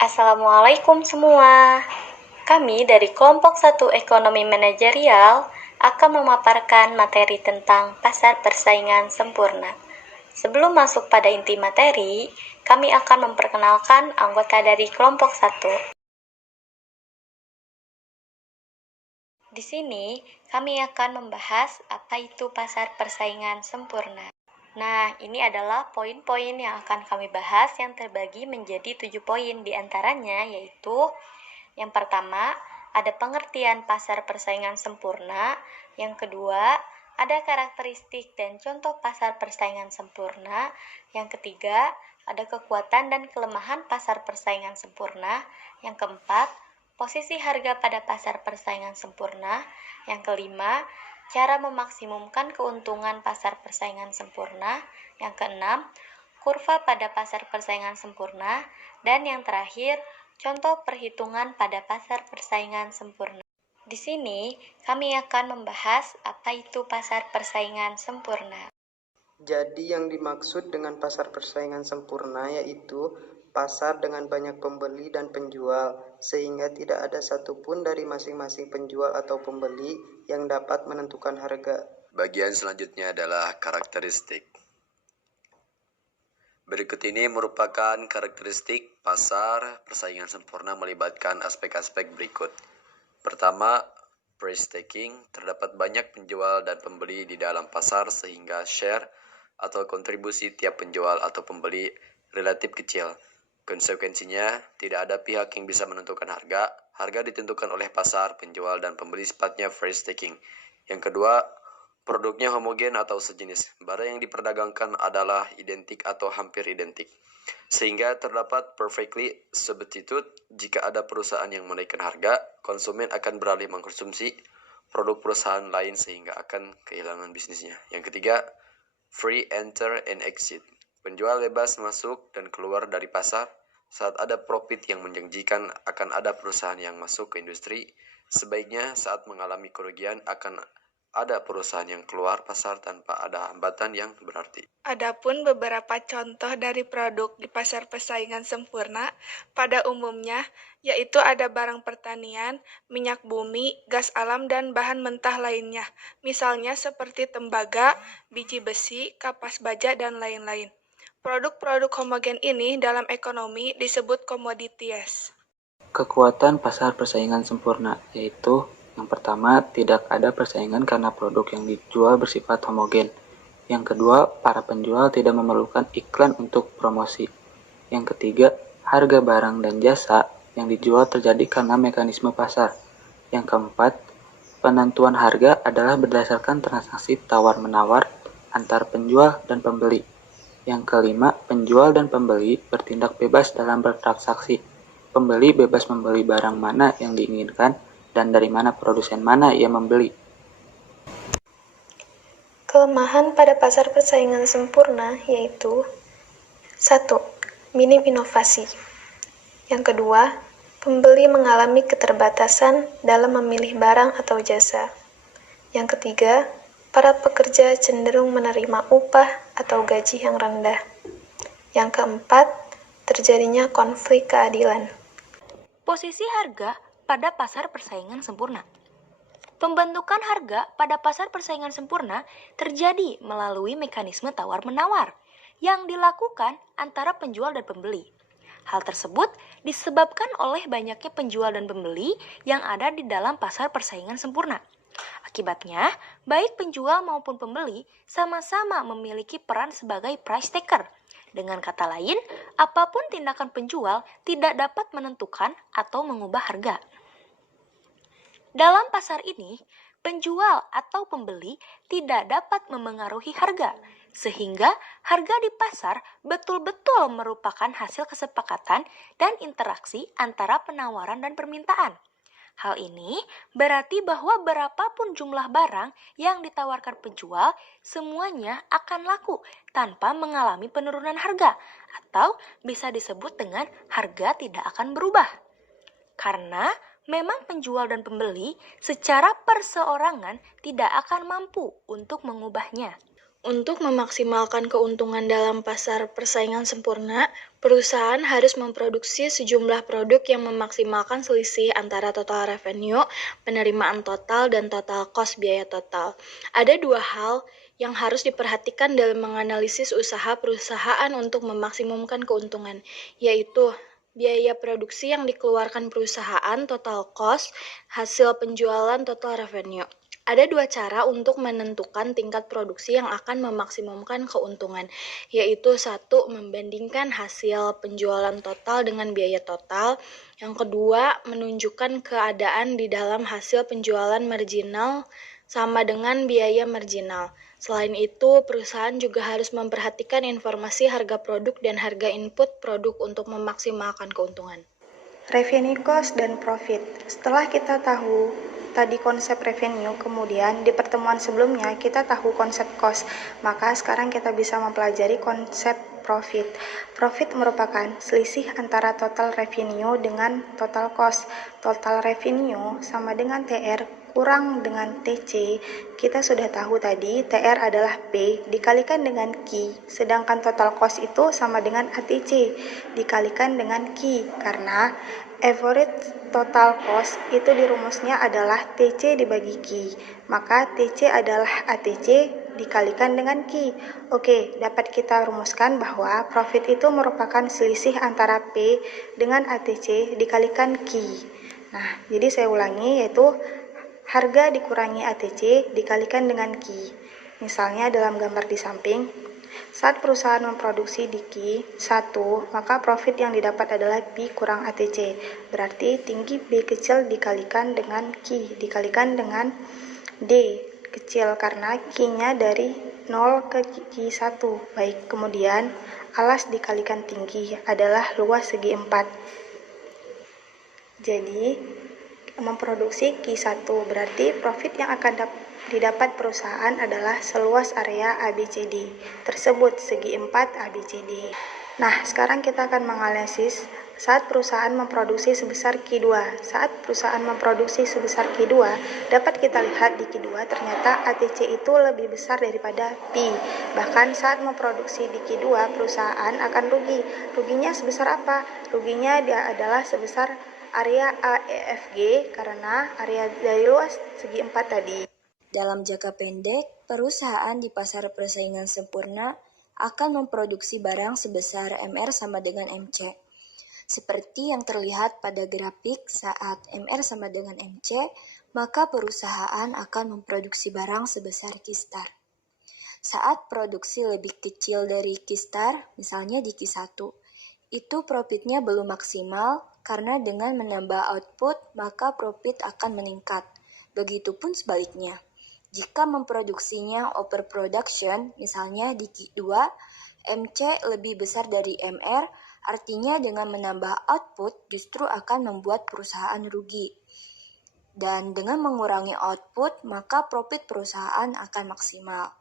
Assalamualaikum semua. Kami dari kelompok 1 Ekonomi Manajerial akan memaparkan materi tentang pasar persaingan sempurna. Sebelum masuk pada inti materi, kami akan memperkenalkan anggota dari kelompok 1. Di sini, kami akan membahas apa itu pasar persaingan sempurna. Nah, ini adalah poin-poin yang akan kami bahas yang terbagi menjadi 7 poin. Di antaranya yaitu yang pertama, ada pengertian pasar persaingan sempurna. Yang kedua, ada karakteristik dan contoh pasar persaingan sempurna. Yang ketiga, ada kekuatan dan kelemahan pasar persaingan sempurna. Yang keempat, posisi harga pada pasar persaingan sempurna. Yang kelima, cara memaksimumkan keuntungan pasar persaingan sempurna. Yang keenam, kurva pada pasar persaingan sempurna. Dan yang terakhir, contoh perhitungan pada pasar persaingan sempurna. Di sini, kami akan membahas apa itu pasar persaingan sempurna. Jadi yang dimaksud dengan pasar persaingan sempurna yaitu pasar dengan banyak pembeli dan penjual, sehingga tidak ada satupun dari masing-masing penjual atau pembeli yang dapat menentukan harga. Bagian selanjutnya adalah karakteristik. Berikut ini merupakan karakteristik pasar persaingan sempurna melibatkan aspek-aspek berikut. Pertama, price taking. Terdapat banyak penjual dan pembeli di dalam pasar sehingga share atau kontribusi tiap penjual atau pembeli relatif kecil. Konsekuensinya, tidak ada pihak yang bisa menentukan harga. Harga ditentukan oleh pasar, penjual, dan pembeli sifatnya price taking. Yang kedua, produknya homogen atau sejenis. Barang yang diperdagangkan adalah identik atau hampir identik. Sehingga terdapat perfectly substitute. Jika ada perusahaan yang menaikkan harga, konsumen akan beralih mengkonsumsi produk perusahaan lain sehingga akan kehilangan bisnisnya. Yang ketiga, free enter and exit. Penjual bebas masuk dan keluar dari pasar. Saat ada profit yang menjanjikan akan ada perusahaan yang masuk ke industri. Sebaiknya saat mengalami kerugian akan ada perusahaan yang keluar pasar tanpa ada hambatan yang berarti. Adapun beberapa contoh dari produk di pasar persaingan sempurna pada umumnya yaitu ada barang pertanian, minyak bumi, gas alam, dan bahan mentah lainnya. Misalnya seperti tembaga, biji besi, kapas baja, dan lain-lain. Produk-produk homogen ini dalam ekonomi disebut komodities. Kekuatan pasar persaingan sempurna yaitu yang pertama, tidak ada persaingan karena produk yang dijual bersifat homogen. Yang kedua, para penjual tidak memerlukan iklan untuk promosi. Yang ketiga, harga barang dan jasa yang dijual terjadi karena mekanisme pasar. Yang keempat, penentuan harga adalah berdasarkan transaksi tawar-menawar antar penjual dan pembeli. Yang kelima, penjual dan pembeli bertindak bebas dalam bertransaksi. Pembeli bebas membeli barang mana yang diinginkan dan dari mana produsen mana yang membeli. Kelemahan pada pasar persaingan sempurna yaitu 1. Minim inovasi. Yang kedua, pembeli mengalami keterbatasan dalam memilih barang atau jasa. Yang ketiga, para pekerja cenderung menerima upah atau gaji yang rendah. Yang keempat, terjadinya konflik keadilan. Posisi harga pada pasar persaingan sempurna. Pembentukan harga pada pasar persaingan sempurna terjadi melalui mekanisme tawar-menawar yang dilakukan antara penjual dan pembeli. Hal tersebut disebabkan oleh banyaknya penjual dan pembeli yang ada di dalam pasar persaingan sempurna. Akibatnya, baik penjual maupun pembeli sama-sama memiliki peran sebagai price taker. Dengan kata lain, apapun tindakan penjual tidak dapat menentukan atau mengubah harga. Dalam pasar ini, penjual atau pembeli tidak dapat memengaruhi harga, sehingga harga di pasar betul-betul merupakan hasil kesepakatan dan interaksi antara penawaran dan permintaan. Hal ini berarti bahwa berapapun jumlah barang yang ditawarkan penjual, semuanya akan laku tanpa mengalami penurunan harga, atau bisa disebut dengan harga tidak akan berubah. Karena memang penjual dan pembeli secara perseorangan tidak akan mampu untuk mengubahnya. Untuk memaksimalkan keuntungan dalam pasar persaingan sempurna, perusahaan harus memproduksi sejumlah produk yang memaksimalkan selisih antara total revenue, penerimaan total, dan total cost biaya total. Ada dua hal yang harus diperhatikan dalam menganalisis usaha perusahaan untuk memaksimumkan keuntungan, yaitu biaya produksi yang dikeluarkan perusahaan, total cost, hasil penjualan, total revenue. Ada dua cara untuk menentukan tingkat produksi yang akan memaksimumkan keuntungan, yaitu satu, membandingkan hasil penjualan total dengan biaya total. Yang kedua, menunjukkan keadaan di dalam hasil penjualan marginal sama dengan biaya marginal. Selain itu, perusahaan juga harus memperhatikan informasi harga produk dan harga input produk untuk memaksimalkan keuntungan. Revenue cost dan profit. Setelah kita tahu tadi konsep revenue, kemudian di pertemuan sebelumnya kita tahu konsep cost, maka sekarang kita bisa mempelajari konsep profit. Profit merupakan selisih antara total revenue dengan total cost. Total revenue sama dengan TR kurang dengan TC. Kita sudah tahu tadi TR adalah P dikalikan dengan Q, sedangkan total cost itu sama dengan ATC dikalikan dengan Q, karena average total cost itu dirumusnya adalah TC dibagi Q, maka TC adalah ATC dikalikan dengan Q. Oke, dapat kita rumuskan bahwa profit itu merupakan selisih antara P dengan ATC dikalikan Q. Nah, jadi saya ulangi, yaitu harga dikurangi ATC dikalikan dengan Q. Misalnya dalam gambar di samping, saat perusahaan memproduksi di Q 1, maka profit yang didapat adalah B kurang ATC. Berarti tinggi B kecil dikalikan dengan Q dikalikan dengan D kecil karena Q-nya dari 0 ke Q1. Baik, kemudian alas dikalikan tinggi adalah luas segi 4. Jadi memproduksi Q1 berarti profit yang akan didapat perusahaan adalah seluas area ABCD tersebut, segi 4 ABCD. Nah, sekarang kita akan menganalisis saat perusahaan memproduksi sebesar Q2. Saat perusahaan memproduksi sebesar Q2, dapat kita lihat di Q2 ternyata ATC itu lebih besar daripada P. Bahkan saat memproduksi di Q2, perusahaan akan rugi. Ruginya sebesar apa? Ruginya dia adalah sebesar area AEFG karena area dari luas segi 4 tadi. Dalam jangka pendek, perusahaan di pasar persaingan sempurna akan memproduksi barang sebesar MR sama dengan MC. Seperti yang terlihat pada grafik, saat MR sama dengan MC, maka perusahaan akan memproduksi barang sebesar Q-star. Saat produksi lebih kecil dari Q-star, misalnya di Q1, itu profitnya belum maksimal karena dengan menambah output maka profit akan meningkat. Begitupun sebaliknya. Jika memproduksinya overproduction, misalnya di Q2, MC lebih besar dari MR, artinya dengan menambah output justru akan membuat perusahaan rugi. Dan dengan mengurangi output, maka profit perusahaan akan maksimal.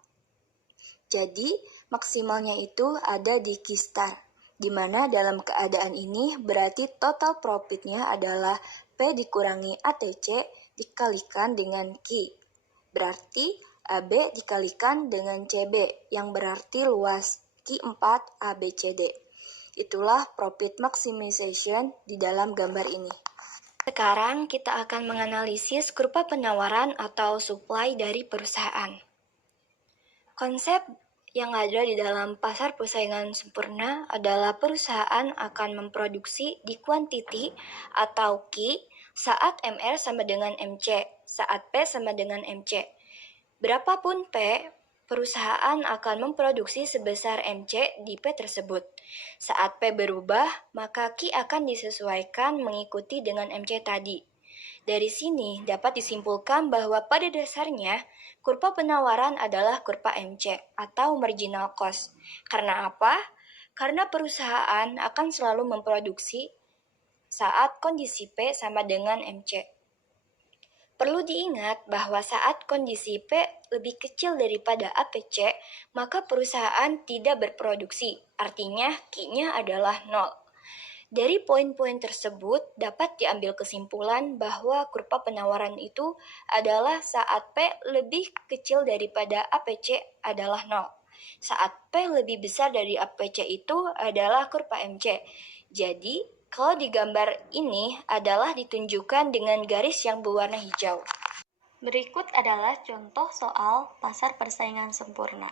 Jadi, maksimalnya itu ada di Q-star, di mana dalam keadaan ini berarti total profitnya adalah P dikurangi ATC dikalikan dengan Q. Berarti AB dikalikan dengan CB yang berarti luas Q4 ABCD. Itulah profit maximization di dalam gambar ini. Sekarang kita akan menganalisis kurva penawaran atau supply dari perusahaan. Konsep yang ada di dalam pasar persaingan sempurna adalah perusahaan akan memproduksi di quantity atau Q saat MR sama dengan MC, saat P sama dengan MC. Berapapun P, perusahaan akan memproduksi sebesar MC di P tersebut. Saat P berubah, maka Q akan disesuaikan mengikuti dengan MC tadi. Dari sini dapat disimpulkan bahwa pada dasarnya kurva penawaran adalah kurva MC atau marginal cost. Karena apa? Karena perusahaan akan selalu memproduksi saat kondisi P sama dengan MC. Perlu diingat bahwa saat kondisi P lebih kecil daripada APC, maka perusahaan tidak berproduksi, artinya Q-nya adalah 0. Dari poin-poin tersebut dapat diambil kesimpulan bahwa kurva penawaran itu adalah saat P lebih kecil daripada APC adalah 0. Saat P lebih besar dari APC itu adalah kurva MC. Jadi, kalau di gambar ini adalah ditunjukkan dengan garis yang berwarna hijau. Berikut adalah contoh soal pasar persaingan sempurna.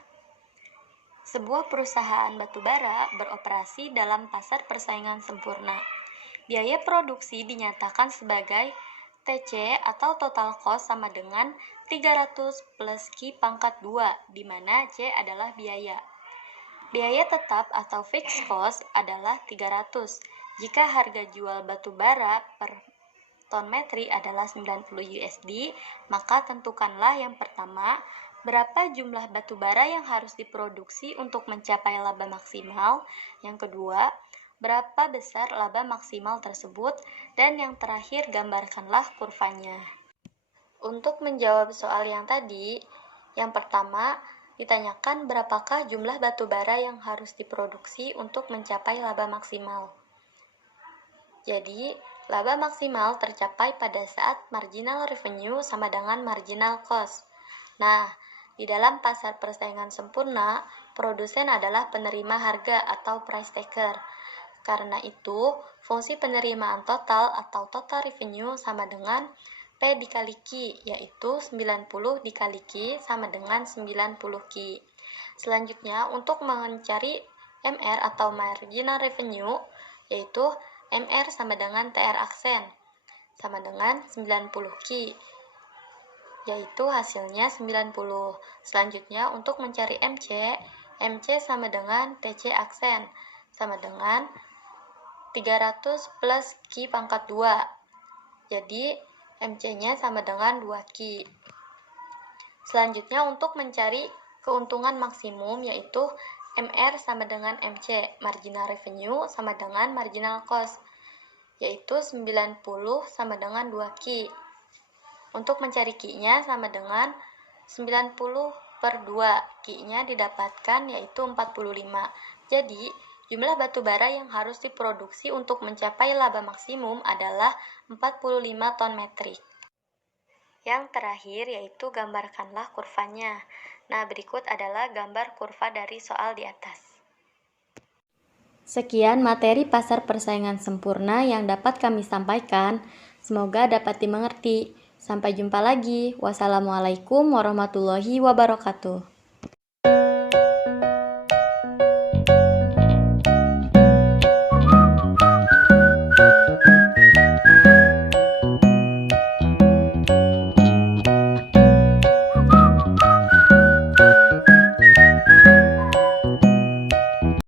Sebuah perusahaan batubara beroperasi dalam pasar persaingan sempurna. Biaya produksi dinyatakan sebagai TC atau total cost sama dengan 300 plus Q pangkat 2, di mana C adalah biaya. Biaya tetap atau fixed cost adalah 300. Jika harga jual batubara per ton metri adalah 90 USD, maka tentukanlah yang pertama, berapa jumlah batubara yang harus diproduksi untuk mencapai laba maksimal. Yang kedua, berapa besar laba maksimal tersebut. Dan yang terakhir, gambarkanlah kurvanya. Untuk menjawab soal yang tadi, yang pertama, ditanyakan berapakah jumlah batubara yang harus diproduksi untuk mencapai laba maksimal. Jadi, laba maksimal tercapai pada saat marginal revenue sama dengan marginal cost. Nah, di dalam pasar persaingan sempurna, produsen adalah penerima harga atau price taker. Karena itu, fungsi penerimaan total atau total revenue sama dengan P dikali Q, yaitu 90 dikali Q sama dengan 90 Q. Selanjutnya, untuk mencari MR atau marginal revenue, yaitu MR sama dengan TR aksen, sama dengan 90 Q, yaitu hasilnya 90. Selanjutnya, untuk mencari MC sama dengan TC aksen, sama dengan 300 plus Q pangkat 2. Jadi, MC-nya sama dengan 2Q. Selanjutnya, untuk mencari keuntungan maksimum, yaitu MR sama dengan MC, marginal revenue sama dengan marginal cost, yaitu 90 sama dengan 2Q. Untuk mencari Q-nya sama dengan 90 per 2. Q-nya didapatkan yaitu 45. Jadi, jumlah batubara yang harus diproduksi untuk mencapai laba maksimum adalah 45 ton metrik. Yang terakhir yaitu gambarkanlah kurvanya. Nah, berikut adalah gambar kurva dari soal di atas. Sekian materi pasar persaingan sempurna yang dapat kami sampaikan. Semoga dapat dimengerti. Sampai jumpa lagi. Wassalamualaikum warahmatullahi wabarakatuh.